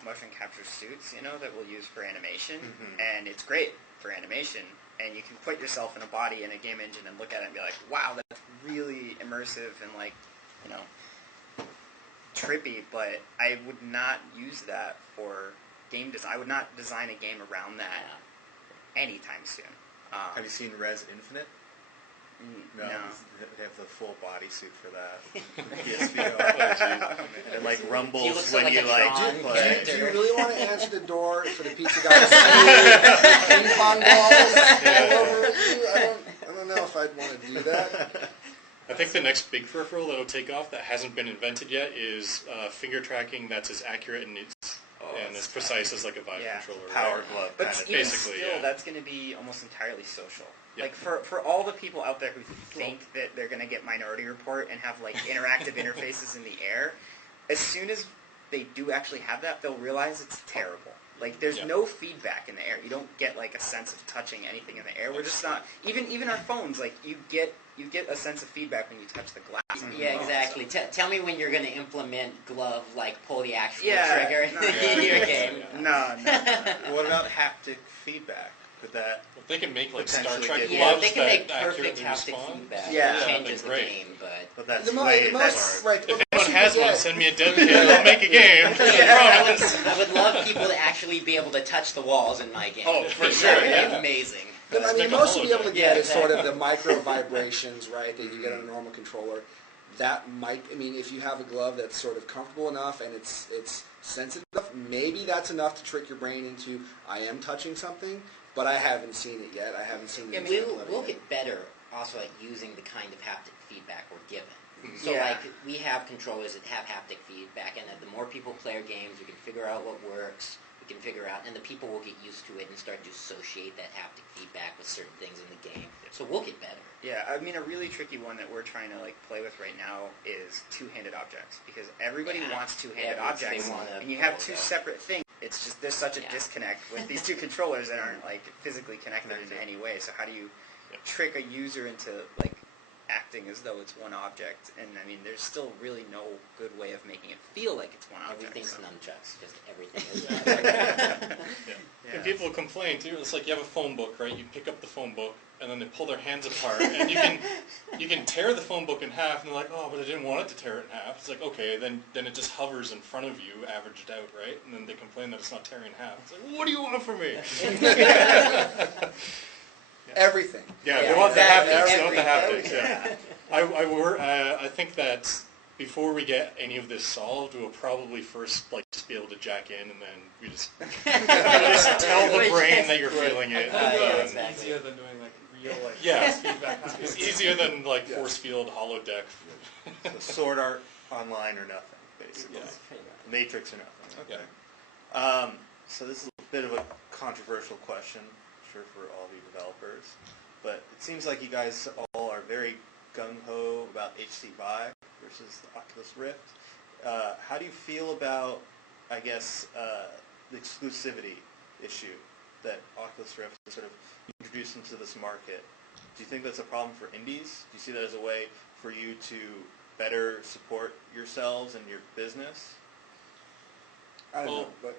motion capture suits, that we'll use for animation, and it's great for animation, and you can put yourself in a body in a game engine and look at it and be like, wow, that's really immersive and, like, trippy, but I would not use that for game design. I would not design a game around that anytime soon. Have you seen Res Infinite? No. They have the full bodysuit for that. PSVR. It like rumbles when you like play. Do you really want to answer the door for the pizza guy? Ping pong balls all over you? I don't know if I'd want to do that. I think the next big peripheral that'll take off that hasn't been invented yet is finger tracking that's as accurate and as precise as like a Vive controller. Power glove. But basically, that's going to be almost entirely social. Yep. Like for all the people out there who think that they're going to get Minority Report and have like interactive interfaces in the air, as soon as they do actually have that, they'll realize it's terrible. Like there's no feedback in the air. You don't get like a sense of touching anything in the air. We're just not even our phones. Like you get a sense of feedback when you touch the glass. Yeah, exactly. So. Tell me when you're going to implement glove, like pull the actual trigger in your game. No. What about haptic feedback? Could that? If they can make like Star Potentially Trek get- Yeah, gloves if they can make that perfect accurately haptic respond. feedback, Yeah. it changes that'd the be great. game, but... But that's The mo- way. the most, right, the If most anyone you has can one, get- send me a dev kit. I'll make a game. I would love people to actually be able to touch the walls in my game. Oh, for That sure, would be yeah. amazing. But, I Let's mean, make a most you'll be able to holodeck. get Yeah, is sort of exactly. the micro vibrations, right, that you get on a normal controller. That might, I mean, if you have a glove that's sort of comfortable enough and it's sensitive enough, maybe that's enough to trick your brain into, I am touching something, but I haven't seen it yet. I haven't seen Yeah, an we'll, example of it we'll yet. get better also at using the kind of haptic feedback we're given. So, Yeah. like, we have controllers that have haptic feedback, and the more people play our games, we can figure out what works, we can figure out, and the people will get used to it and start to associate that haptic feedback with certain things in the game. So we'll get better. Yeah, I mean, a really tricky one that we're trying to like play with right now is two-handed objects, because everybody Yeah. wants two-handed Yeah, objects, they wanna and you have pull two it out. separate things. It's just there's such a Yeah. disconnect with these two controllers that aren't like physically connected in any way. So how do you trick a user into like acting as though it's one object? And I mean, there's still really no good way of making it feel like it's one object. Everything's so. nunchucks, just everything is Yeah. And people complain too. It's like you have a phone book, right? You pick up the phone book, and then they pull their hands apart, and you can tear the phone book in half, and they're like, oh, but I didn't want it to tear it in half. It's like, okay, then it just hovers in front of you, averaged out, right? And then they complain that it's not tearing in half. It's like, what do you want from me? Everything. Yeah, Yeah, they want exactly. the haptics. They want the Everything. haptics. I think that before we get any of this solved, we'll probably first like just be able to jack in, and then we just tell the brain that you're feeling it. Yeah, and then- exactly. Easier than doing like real like Yeah. feedback. It's easier than like Yeah. force field holodeck. So Sword Art Online or nothing, basically. Yeah. Matrix or nothing. Okay. Yeah. So this is a bit of a controversial question, I'm sure, for all of you developers. But it seems like you guys all are very gung-ho about HTC Vive versus the Oculus Rift. How do you feel about, I guess, the exclusivity issue that Oculus Rift sort of introduced into this market? Do you think that's a problem for indies? Do you see that as a way for you to better support yourselves and your business? I don't Well- know, but...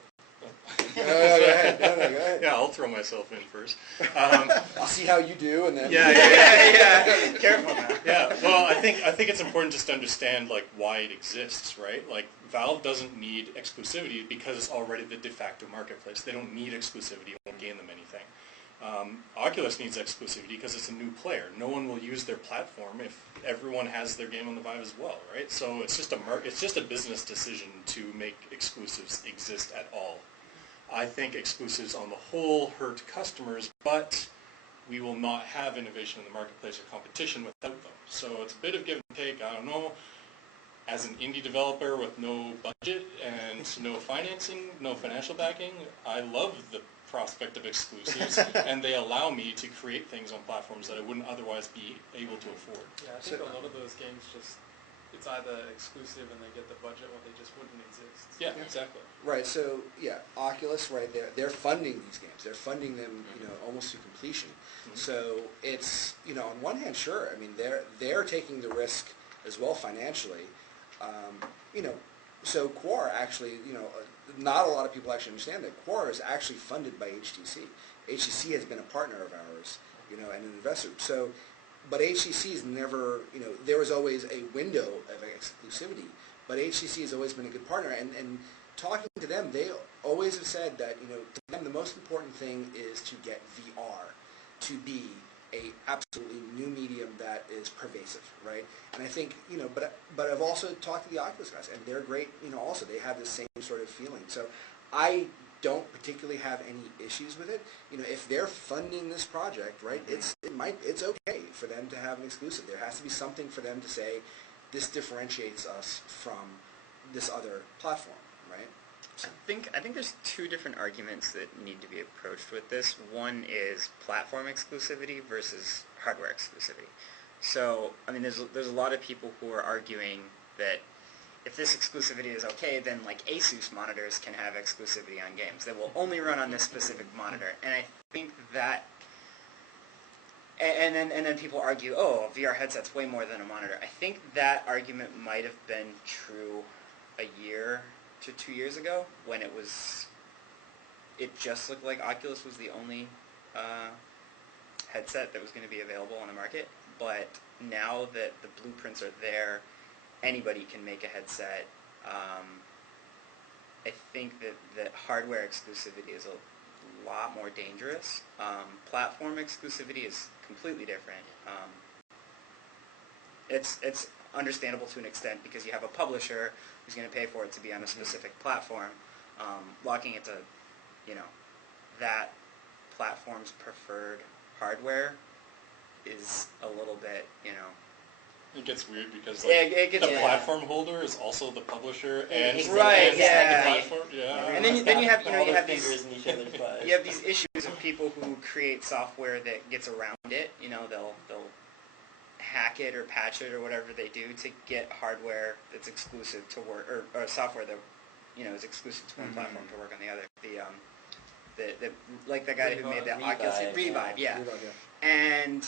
go ahead. No, go ahead. Yeah, I'll throw myself in first. I'll see how you do, and then... Yeah. Careful now. Yeah, well, I think it's important just to understand like why it exists, right? Like Valve doesn't need exclusivity because it's already the de facto marketplace. They don't need exclusivity; it won't gain them anything. Oculus needs exclusivity because it's a new player. No one will use their platform if everyone has their game on the Vive as well, right? So it's just a business decision to make exclusives exist at all. I think exclusives on the whole hurt customers, but we will not have innovation in the marketplace or competition without them. So it's a bit of give and take. I don't know. As an indie developer with no budget and no financing, no financial backing, I love the prospect of exclusives, and they allow me to create things on platforms that I wouldn't otherwise be able to afford. Yeah, I think a lot of those games it's either exclusive and they get the budget, or they just wouldn't exist. Yeah, exactly. Right, so, yeah, Oculus, right, they're funding these games. They're funding them, almost to completion. So it's, on one hand, sure, I mean, they're taking the risk as well financially. So Quar actually, not a lot of people actually understand that Quar is actually funded by HTC. HTC has been a partner of ours, and an investor. So, but HTC's never, there was always a window of exclusivity, but HTC has always been a good partner. And talking to them, they always have said that, to them the most important thing is to get VR to be a absolutely new medium that is pervasive, right? And I think, but I've also talked to the Oculus guys, and they're great, also. They have the same sort of feeling. So I don't particularly have any issues with it. If they're funding this project, right, it's okay for them to have an exclusive. There has to be something for them to say, this differentiates us from this other platform, right? I think there's two different arguments that need to be approached with this. One is platform exclusivity versus hardware exclusivity. So, I mean, there's a lot of people who are arguing that if this exclusivity is okay, then like Asus monitors can have exclusivity on games that will only run on this specific monitor. And I think that, and then people argue, oh, a VR headset's way more than a monitor. I think that argument might have been true a year to 2 years ago when it just looked like Oculus was the only headset that was going to be available on the market, but now that the blueprints are there, anybody can make a headset. I think that hardware exclusivity is a lot more dangerous. Platform exclusivity is completely different. It's understandable to an extent because you have a publisher who's going to pay for it to be on a specific platform. Locking it to, that platform's preferred hardware is a little bit, It gets weird because it gets the weird. platform holder is also the publisher and Right, and yeah. the platform. Yeah. And then you have all you their have fingers these in each other's butt. you have these issues of people who create software that gets around it. They'll hack it or patch it or whatever they do to get hardware that's exclusive to work, or software that is exclusive to one platform to work on the other. The like the guy who made the Oculus Revive, yeah. And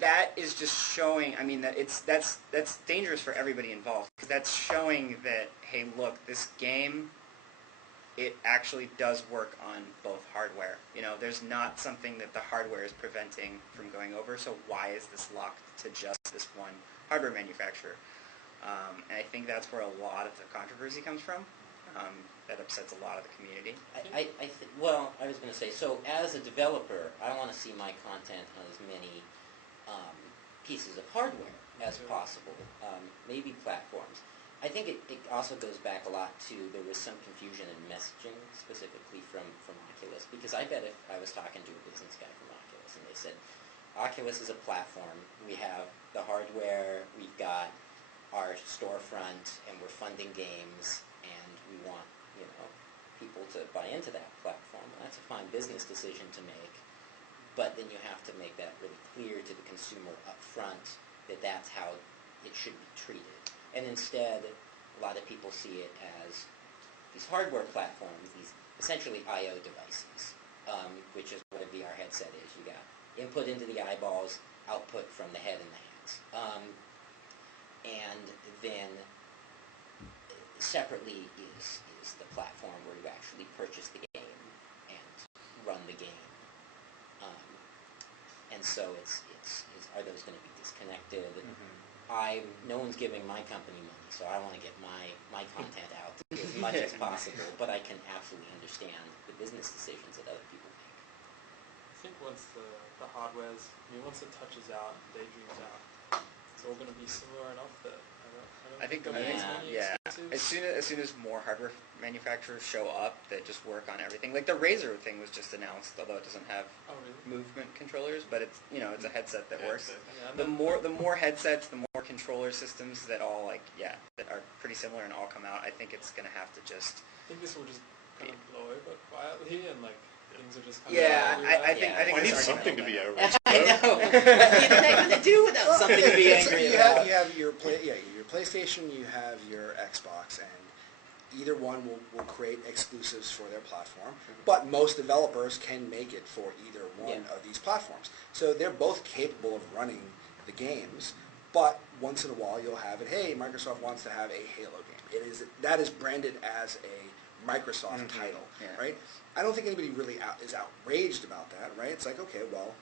that is just showing. I mean, that's dangerous for everybody involved because that's showing that, hey, look, this game, it actually does work on both hardware. There's not something that the hardware is preventing from going over. So why is this locked to just this one hardware manufacturer? And I think that's where a lot of the controversy comes from. That upsets a lot of the community. I was going to say, so as a developer, I want to see my content on as many pieces of hardware as possible, maybe platforms. I think it also goes back a lot to, there was some confusion in messaging, specifically from Oculus, because I bet if I was talking to a business guy from Oculus and they said, Oculus is a platform, we have the hardware, we've got our storefront, and we're funding games, and we want, people to buy into that platform. And that's a fine business decision to make, but then you have to make that really clear to the consumer up front that that's how it should be treated. And instead, a lot of people see it as these hardware platforms, these essentially I/O devices, which is what a VR headset is. You got input into the eyeballs, output from the head and the hands. And then separately is the platform where you actually purchase the game and run the game. And so it's are those going to be disconnected? No one's giving my company money, so I want to get my content out as much as possible, but I can absolutely understand the business decisions that other people make. I think once the hardware's, once it touches out, daydreams out, it's all going to be similar enough that I think there'll be as many exclusives. As soon as more hardware manufacturers show up that just work on everything, like the Razer thing was just announced, although it doesn't have movement controllers, but it's it's a headset that works. The more headsets, the more controller systems that all that are pretty similar and all come out. I think it's going to have to just. I think this will just kind of blow over quietly and things are just kind of. I think I need something to be outraged I know. What are you going to do without something to be angry about? You have your PlayStation, you have your Xbox, and either one will create exclusives for their platform. But most developers can make it for either one of these platforms. So they're both capable of running the games. But once in a while, you'll have it. Hey, Microsoft wants to have a Halo game. That is branded as a Microsoft title, right? I don't think anybody really is outraged about that, right? It's like, okay, well,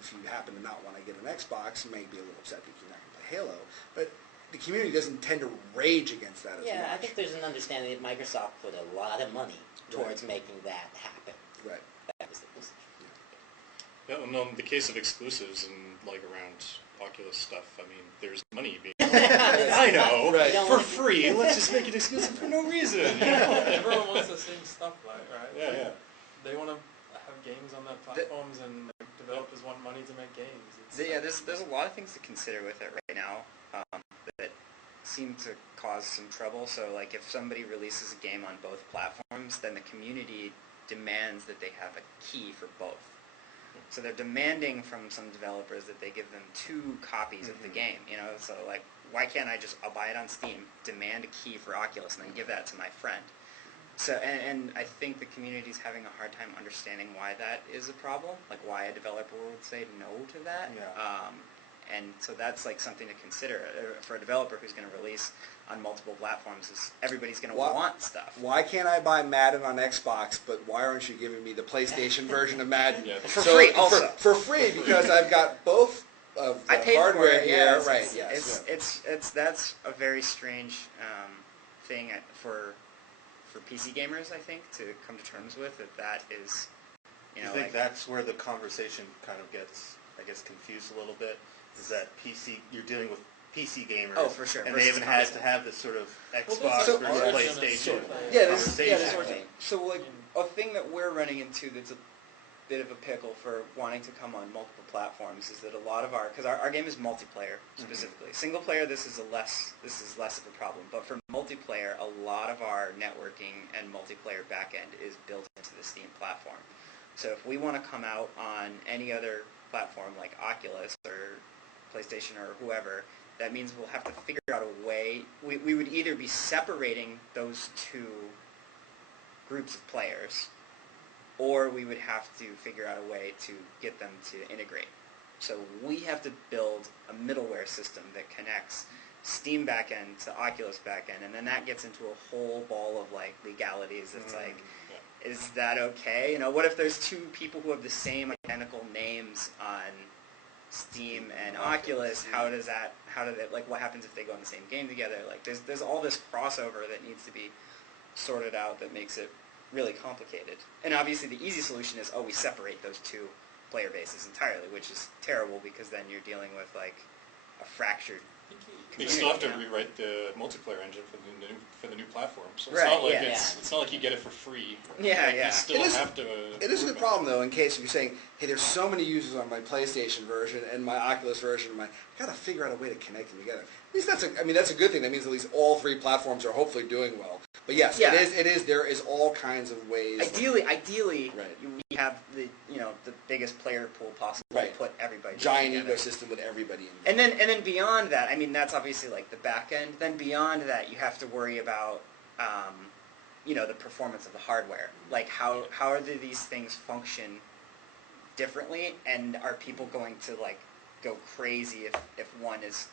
if you happen to not want to get an Xbox, you may be a little upset that you're not going to play Halo, but the community doesn't tend to rage against that as much. Yeah, I think there's an understanding that Microsoft put a lot of money towards making that happen. Right. That was the decision. Yeah, well, no, in the case of exclusives and around Oculus stuff, I mean, there's money being. I know, right. For free. Let's just make it exclusive for no reason. Everyone wants the same stuff, right? Yeah. They want to have games on their platforms, and developers want money to make games. There's a lot of things to consider with it right now that seem to cause some trouble. So, if somebody releases a game on both platforms, then the community demands that they have a key for both. So they're demanding from some developers that they give them 2 copies of the game. So why can't I'll buy it on Steam, demand a key for Oculus, and then give that to my friend? So, and I think the community's having a hard time understanding why that is a problem, why a developer would say no to that. And so that's like something to consider for a developer who's going to release on multiple platforms. Is everybody's going to want stuff. Why can't I buy Madden on Xbox, but why aren't you giving me the PlayStation version of Madden? Yeah. For free also. For free, because I've got both of the I paid hardware for it, here. yeah, Right, yes. It's that's a very strange thing for PC gamers, I think, to come to terms with. That is, I think that's where the conversation kind of gets, I guess, confused a little bit. Is that you're dealing with PC gamers. Oh, for sure. And they haven't had to have this sort of Xbox So- versus PlayStation this conversation. So like a thing that we're running into that's a bit of a pickle for wanting to come on multiple platforms is that a lot of because our game is multiplayer specifically. Single player, this is less of a problem, but for multiplayer, a lot of our networking and multiplayer backend is built into the Steam platform. So if we want to come out on any other platform like Oculus or PlayStation or whoever, that means we'll have to figure out a way. We would either be separating those two groups of players, or we would have to figure out a way to get them to integrate. So we have to build a middleware system that connects Steam backend to Oculus backend, and then that gets into a whole ball of like legalities. It's like, is that okay? You know, what if there's two people who have the same identical names on Steam and Oculus? How do they, like, what happens if they go in the same game together? Like, there's all this crossover that needs to be sorted out that makes it really complicated. And obviously the easy solution is, we separate those two player bases entirely, which is terrible because then you're dealing with like a fractured You still have to rewrite the multiplayer engine for the new platform. So it's not like it's not like you get it for free. Yeah, You still have to. It is a problem though. In case if you're saying, hey, there's so many users on my PlayStation version and my Oculus version, I gotta figure out a way to connect them together. At least that's a good thing. That means at least all three platforms are hopefully doing well. But yes, it is. There is all kinds of ways. Ideally, right. we have the biggest player pool possible. Right. Put everybody Giant together. ecosystem with everybody in And then beyond that, I mean, that's obviously like the back end. Then beyond that, you have to worry about the performance of the hardware. Like how do these things function differently, and are people going to like go crazy if one is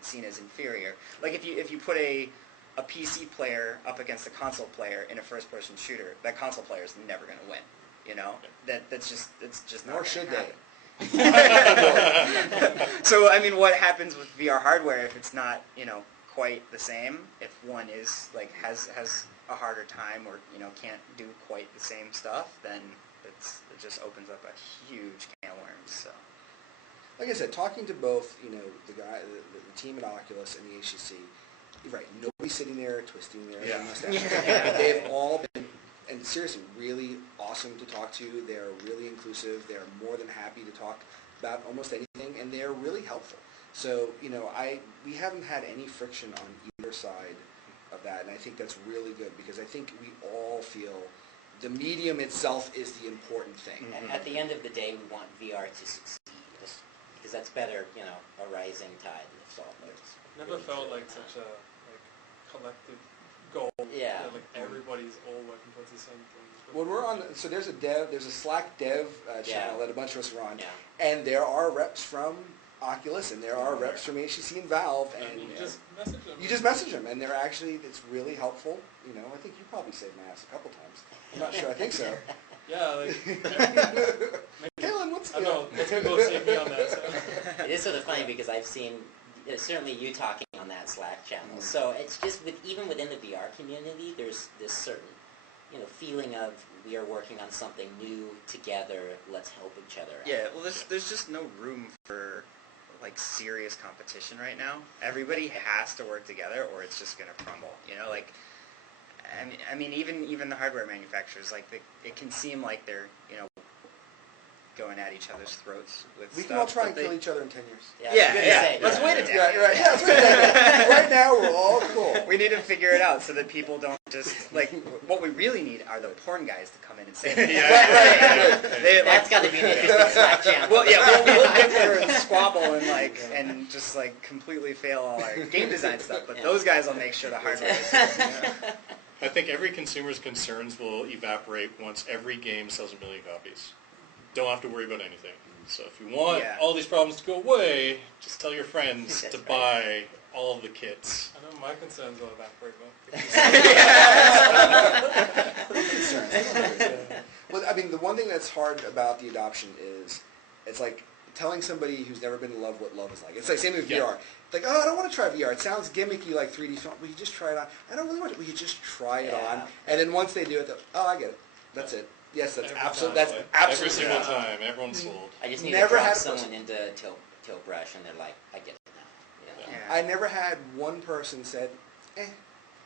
seen as inferior? Like if you put a PC player up against a console player in a first-person shooter, that console player is never going to win. It's just not. Nor should happen. they. So I mean, what happens with VR hardware if it's not quite the same? If one is like has a harder time or can't do quite the same stuff, then it just opens up a huge can of worms. So. Like I said, talking to both, the team at Oculus and the HTC, right? Nobody's sitting there twisting their mustache. They've all been, and seriously, really awesome to talk to. They're really inclusive. They're more than happy to talk about almost anything, and they're really helpful. So, we haven't had any friction on either side of that, and I think that's really good because I think we all feel the medium itself is the important thing. At the end of the day, we want VR to succeed. Because that's better, a rising tide lifts all boats. Never felt like such a collective goal. Yeah. That, like everybody's all working towards the same thing. When we're on, so there's a Slack dev channel that a bunch of us are on, Yeah. and there are reps from Oculus, and there are reps from HTC and Valve, and you just message them. You just message them, and they're actually, it's really helpful. I think you probably saved my ass a couple times. I'm not sure. I think so. Yeah, like. Kaylin, what's I don't know. Let's go save me on that. So. It is sort of funny because I've seen certainly you talking on that Slack channel. So it's just even within the VR community, there's this certain feeling of we are working on something new together. Let's help each other out. Yeah, well, there's just no room for like serious competition right now. Everybody has to work together, or it's just gonna crumble. I mean, even the hardware manufacturers, like it can seem like they're going at each other's throats with We stuff. can all try and but kill each other in 10 years. Yeah. Let's wait a decade. Yeah, let's wait a decade. Right now, we're all cool. We need to figure it out so that people don't just like. What we really need are the porn guys to come in and say, That's got to be an interesting Slack channel. Well, yeah, we'll bicker and squabble and just like completely fail all our game design stuff. But those guys will make sure the hardware is. I think every consumer's concerns will evaporate once every game sells 1 million copies. Don't have to worry about anything. So if you want Yeah. all these problems to go away, just tell your friends That's to right. buy all of the kits. I know my concerns will evaporate. Well, I mean, the one thing that's hard about the adoption is it's like telling somebody who's never been in love what love is like. It's like same with Yeah. VR. Like, oh, I don't want to try VR. It sounds gimmicky like 3D film. Will you just try it on? I don't really want to. Will you just try it Yeah. on? And then once they do it, oh, I get it. That's it. Yes, that's Every absolutely. time. That's Like, absolutely. every single right. time, everyone's sold. I just need Never to had drop a someone person- into tilt brush, and they're like, I get it now. You know? Yeah. I never had one person said,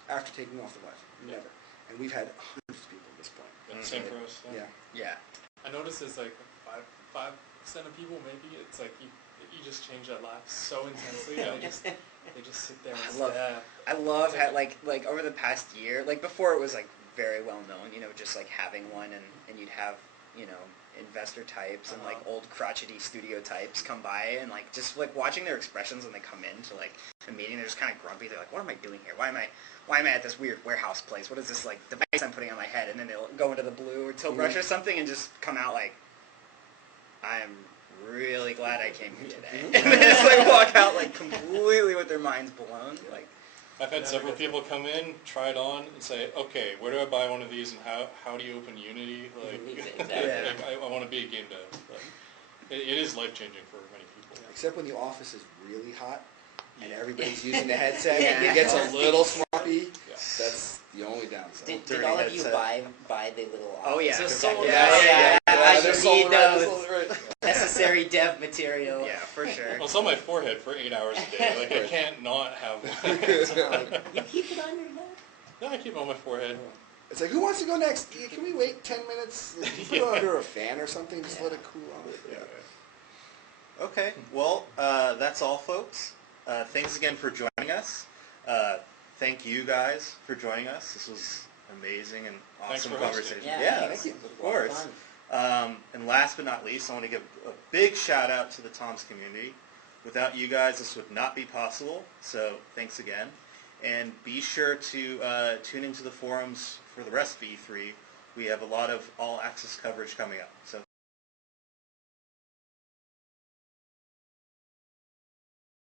after taking off the Vive. Yeah. Never. And we've had hundreds of people at this point. Yeah, same for us. Yeah. Yeah. I noticed it's like 5% of people maybe. It's like you just change their lives so intensely. And they just sit there and I love- stare. I love how, like over the past year, like before it was like very well known, just like having one and you'd have, investor types and like old crotchety studio types come by and like just like watching their expressions when they come into like a meeting, they're just kind of grumpy. They're like, what am I doing here? Why am I at this weird warehouse place? What is this like device I'm putting on my head? And then they'll go into the blue or tilt brush or something and just come out like, I am really glad I came here today. And then just like walk out like completely with their minds blown. Like, I've had several people come in, try it on, and say, okay, where do I buy one of these, and how do you open Unity? Like, Exactly. Yeah. I want to be a game dev. But it is life-changing for many people. Except when the office is really hot and everybody's using the headset Yeah. and it gets a little swampy. Yeah. That's the only downside. Did Dirty all of you headset. buy the little Oh, yeah. office Yeah, protectors? yeah, You they're need sold right, those they're sold right. necessary dev material. yeah, for sure. Well, it's on my forehead for 8 hours a day. Like, I can't not have one. You keep it on your head? No, I keep it on my forehead. It's like, who wants to go next? Yeah, can we wait 10 minutes? Can you put it under a fan or something? Just let it cool off. Yeah. Okay, well, that's all, folks. Thanks again for joining us. Thank you guys for joining us. This was amazing and Thanks awesome for hosting. conversation. Yeah, thank you. Of course. Fun. And last but not least, I want to give a big shout out to the Toms community. Without you guys, this would not be possible. So thanks again. And be sure to tune into the forums for the rest of E3. We have a lot of all-access coverage coming up. So